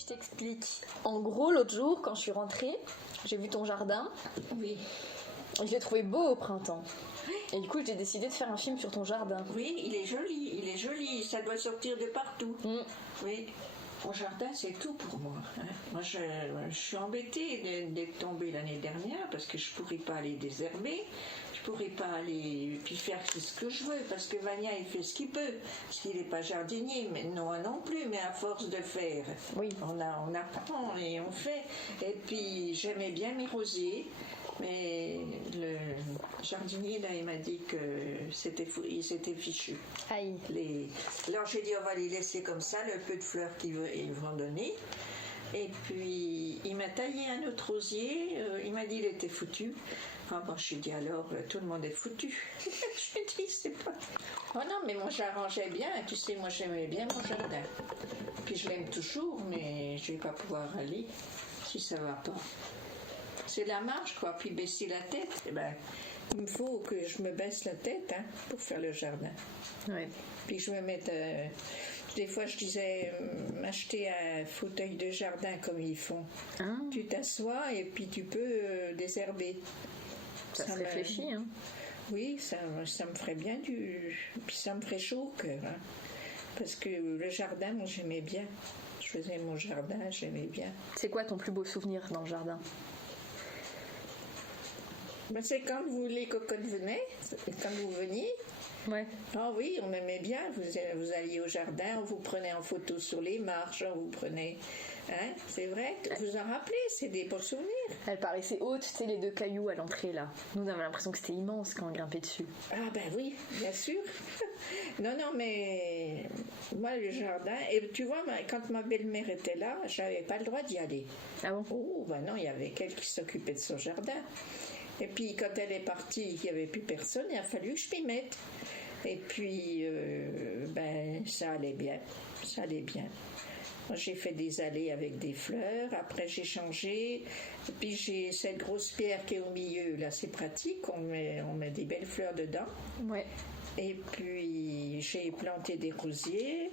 Je t'explique. En gros, l'autre jour, quand je suis rentrée, j'ai vu ton jardin. Oui. Et je l'ai trouvé beau au printemps. Et du coup, j'ai décidé de faire un film sur ton jardin. Oui, il est joli. Ça doit sortir de partout. Oui. Mon jardin, c'est tout pour moi. Hein. Moi, je suis embêtée d'être tombée l'année dernière parce que je ne pourrais pas aller désherber. Je ne pourrais pas aller puis faire ce que je veux parce que Vania, il fait ce qu'il peut. Parce qu'il n'est pas jardinier, mais non plus. Mais à force de faire, oui. on apprend et on fait. Et puis, j'aimais bien mes rosiers. Mais le jardinier, là, il m'a dit que il s'était fichu. Aïe. Alors j'ai dit, on va les laisser comme ça, le peu de fleurs qu'ils vont donner. Et puis, il m'a taillé un autre rosier. Il m'a dit, il était foutu. Ah bon, je lui ai dit, alors, tout le monde est foutu. Je lui ai dit, c'est pas... Oh non, mais moi, j'arrangeais bien. Tu sais, moi, j'aimais bien mon jardin. Puis je l'aime toujours, mais je vais pas pouvoir aller si ça va pas. C'est la marche, quoi, puis baisser la tête. Eh ben, il me faut que je me baisse la tête pour faire le jardin. Ouais. Puis je me mette... des fois, je disais, m'acheter un fauteuil de jardin comme ils font. Ah. Tu t'assois et puis tu peux désherber. Ça se réfléchit, hein. Oui, ça me ferait bien puis ça me ferait chaud au cœur. Hein. Parce que le jardin, moi, j'aimais bien. Je faisais mon jardin, j'aimais bien. C'est quoi ton plus beau souvenir dans le jardin ? Ben, c'est quand les cocottes venaient, quand vous veniez. Ouais. Ah oui, on aimait bien. Vous alliez au jardin, on vous prenait en photo sur les marches, on vous prenait. Hein, c'est vrai, vous en rappelez, c'est des beaux souvenirs. Elle paraissait haute, tu sais, les 2 cailloux à l'entrée là. Nous, on avait l'impression que c'était immense quand on grimpait dessus. Ah ben oui, bien sûr. Non, mais moi, le jardin, et tu vois, quand ma belle-mère était là, j'avais pas le droit d'y aller. Ah bon ? Oh, ben non, il y avait quelqu'un qui s'occupait de son jardin. Et puis quand elle est partie, il n'y avait plus personne, il a fallu que je m'y mette. Et puis, ça allait bien. Moi, j'ai fait des allées avec des fleurs, après j'ai changé, et puis j'ai cette grosse pierre qui est au milieu, là c'est pratique, on met des belles fleurs dedans. Ouais. Et puis j'ai planté des rosiers,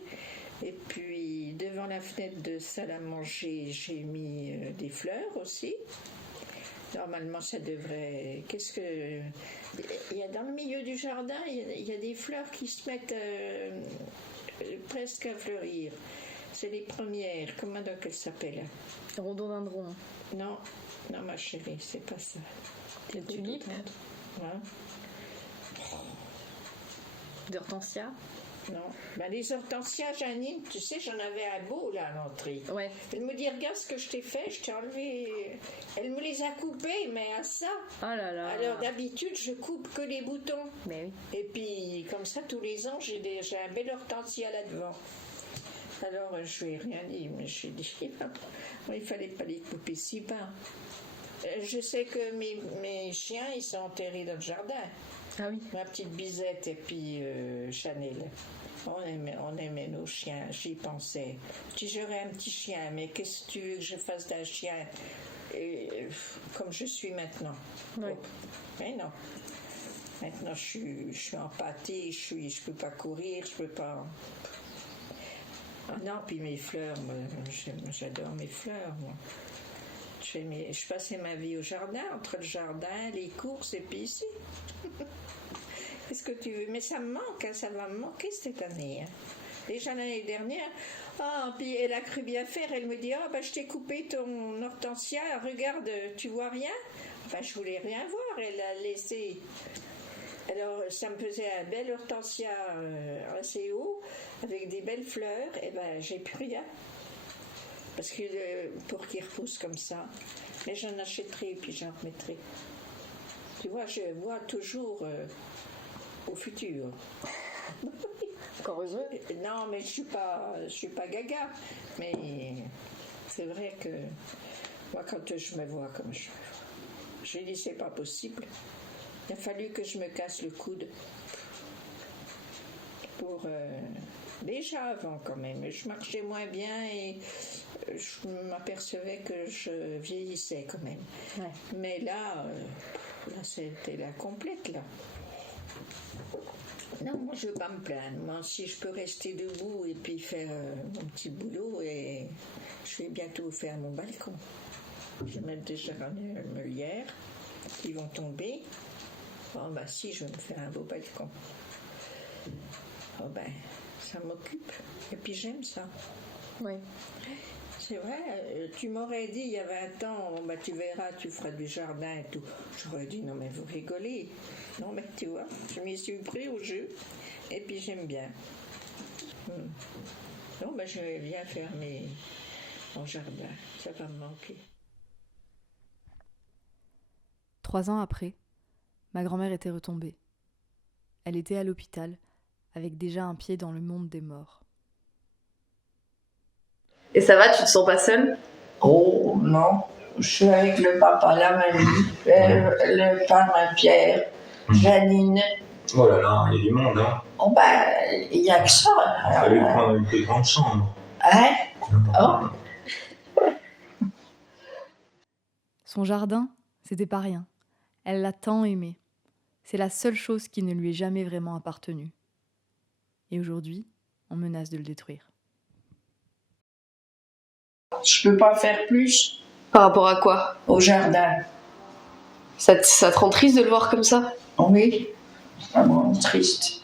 et puis devant la fenêtre de salle à manger, j'ai mis des fleurs aussi. Normalement, ça devrait... Il y a dans le milieu du jardin, il y a des fleurs qui se mettent presque à fleurir. C'est les premières. Comment donc elles s'appellent ? Rhododendron. Non, ma chérie, c'est pas ça. Des tulipes. Hein ? D'hortensia. Non. Ben, les hortensias, Janine, tu sais, j'en avais un beau là à l'entrée. Ouais. Elle me dit, regarde ce que je t'ai fait, je t'ai enlevé. Elle me les a coupés, mais à ça. Ah là là. Alors d'habitude, je coupe que les boutons. Mais oui. Et puis, comme ça, tous les ans, j'ai un bel hortensia là-devant. Alors, je lui ai rien dit, mais j'ai dit, il fallait pas les couper si bas. Je sais que mes chiens, ils sont enterrés dans le jardin. Ah oui. Ma petite Bisette et puis Chanel. On aimait nos chiens, j'y pensais. Si j'aurais un petit chien, mais qu'est-ce que tu veux que je fasse d'un chien comme je suis maintenant? Oui. Mais non. Maintenant, je suis empâtée, je peux pas courir, je peux pas... Ah non, puis mes fleurs, j'adore mes fleurs, moi. Je passais ma vie au jardin, entre le jardin, les courses et puis ici. Qu'est-ce que tu veux? Mais ça me manque, hein, ça va me manquer cette année. Hein. Déjà l'année dernière, puis elle a cru bien faire, elle me dit, je t'ai coupé ton hortensia, regarde, tu vois rien? Enfin, je voulais rien voir, elle a laissé. Alors, ça me faisait un bel hortensia assez haut, avec des belles fleurs, et j'ai plus rien. Parce que pour qu'il repousse comme ça. Mais j'en achèterai puis j'en remettrai. Tu vois, je vois toujours au futur. Encore heureux. Non, mais je suis pas gaga. Mais c'est vrai que moi, quand je me vois comme je dis c'est pas possible. Il a fallu que je me casse le coude pour déjà avant quand même. Je marchais moins bien et je m'apercevais que je vieillissais quand même. Ouais. Mais là c'était la complète là. Non, moi je veux pas me plaindre. Moi, si je peux rester debout et puis faire mon petit boulot, et je vais bientôt faire mon balcon. Je mets déjà une meulière qui vont tomber. Oh bah si, je vais me faire un beau balcon. Oh ben, ça m'occupe. Et puis j'aime ça. Oui. C'est vrai, tu m'aurais dit il y a 20 ans, bah tu verras, tu feras du jardin et tout. J'aurais dit non mais vous rigolez. Non mais tu vois, je m'y suis pris au jeu et puis j'aime bien. Non bah je vais bien faire mon jardin, ça va me manquer. 3 ans après, ma grand-mère était retombée. Elle était à l'hôpital, avec déjà un pied dans le monde des morts. Et ça va, tu te sens pas seule? Oh non, je suis avec le papa, la mamie, le parrain Pierre, Janine. Oh là là, il y a du monde, hein. Oh ben, il n'y a que ça. Il fallait prendre une plus grande chambre. Hein? Oh. Son jardin, c'était pas rien. Elle l'a tant aimé. C'est la seule chose qui ne lui ait jamais vraiment appartenu. Et aujourd'hui, on menace de le détruire. Je peux pas faire plus Par rapport à quoi? au jardin. Ça te rend triste de le voir comme ça? Oui, c'est vraiment triste.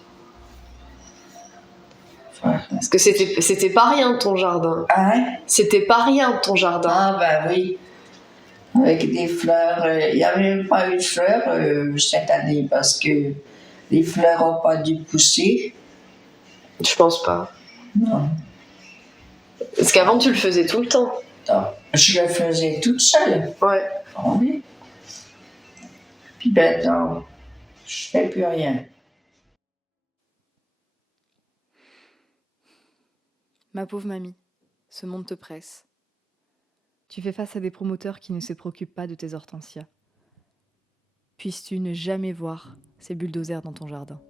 Enfin, Parce que c'était pas rien ton jardin. hein? C'était pas rien ton jardin. Ah ben oui, avec des fleurs. Il n'y a même pas eu de fleurs cette année parce que les fleurs n'ont pas dû pousser. Je pense pas. Non. Parce qu'avant tu le faisais tout le temps. Non, je le faisais toute seule. Ouais. Ah oui. Puis maintenant, je fais plus rien. Ma pauvre mamie, ce monde te presse. Tu fais face à des promoteurs qui ne se préoccupent pas de tes hortensias. Puisses-tu ne jamais voir ces bulldozers dans ton jardin.